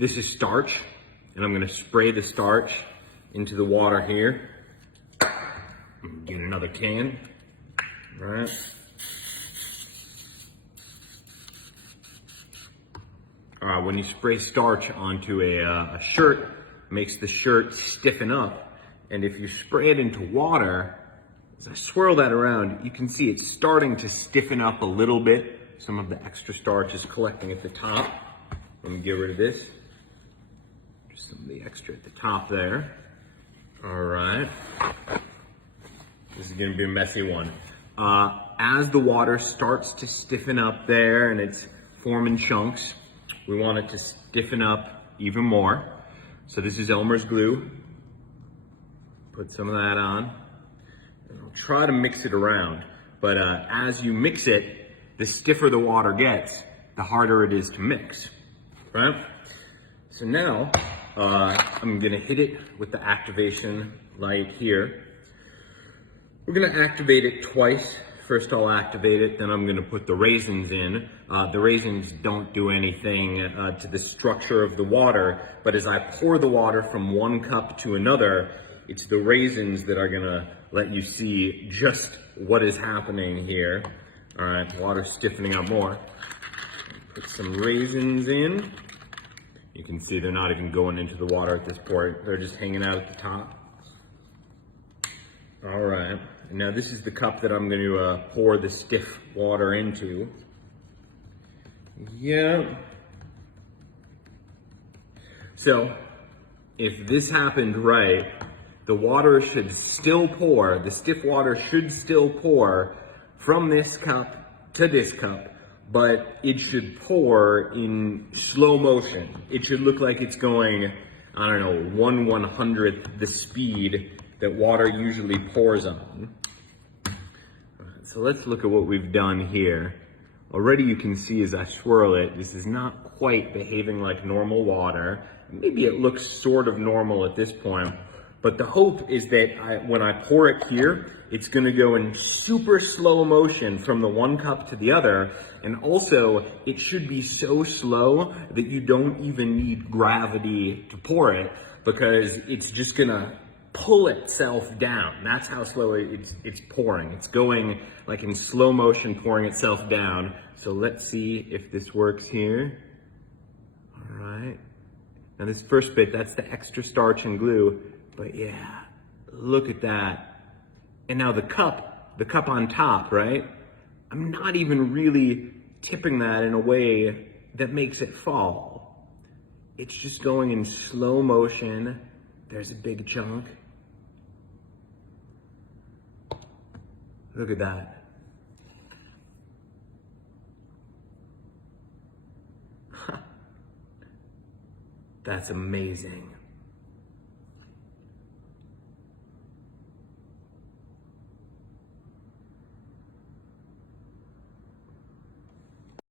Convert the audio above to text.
This is starch, and I'm gonna spray the starch into the water here. Get another can, right? When you spray starch onto a shirt, it makes the shirt stiffen up. And if you spray it into water, as I swirl that around, you can see it's starting to stiffen up a little bit. Some of the extra starch is collecting at the top. Let me get rid of this. Just some of the extra at the top there. All right. This is gonna be a messy one. As the water starts to stiffen up there and it's forming chunks, we want it to stiffen up even more. So this is Elmer's glue. Put some of that on. And I'll try to mix it around. But as you mix it, the stiffer the water gets, the harder it is to mix, right? So now, I'm gonna hit it with the activation light here. We're gonna activate it twice. First I'll activate it, then I'm gonna put the raisins in. The raisins don't do anything to the structure of the water, but as I pour the water from one cup to another, it's the raisins that are gonna let you see just what is happening here. All right, water's stiffening up more. Put some raisins in. You can see they're not even going into the water at this point. They're just hanging out at the top. All right, now this is the cup that I'm going to pour the stiff water into. Yeah. So, if this happened right, the water should still pour, the stiff water should still pour from this cup to this cup, but it should pour in slow motion. It should look like it's going, I don't know, 1/100th the speed that water usually pours on. So let's look at what we've done here. Already you can see as I swirl it, this is not quite behaving like normal water. Maybe it looks sort of normal at this point, but the hope is that when I pour it here, it's gonna go in super slow motion from the one cup to the other. And also, it should be so slow that you don't even need gravity to pour it, because it's just gonna pull itself down. That's how slow it's pouring. It's going like in slow motion, pouring itself down. So let's see if this works here. All right. Now this first bit, that's the extra starch and glue. But yeah, look at that. And now the cup on top, right? I'm not even really tipping that in a way that makes it fall. It's just going in slow motion. There's a big chunk. Look at that. That's amazing.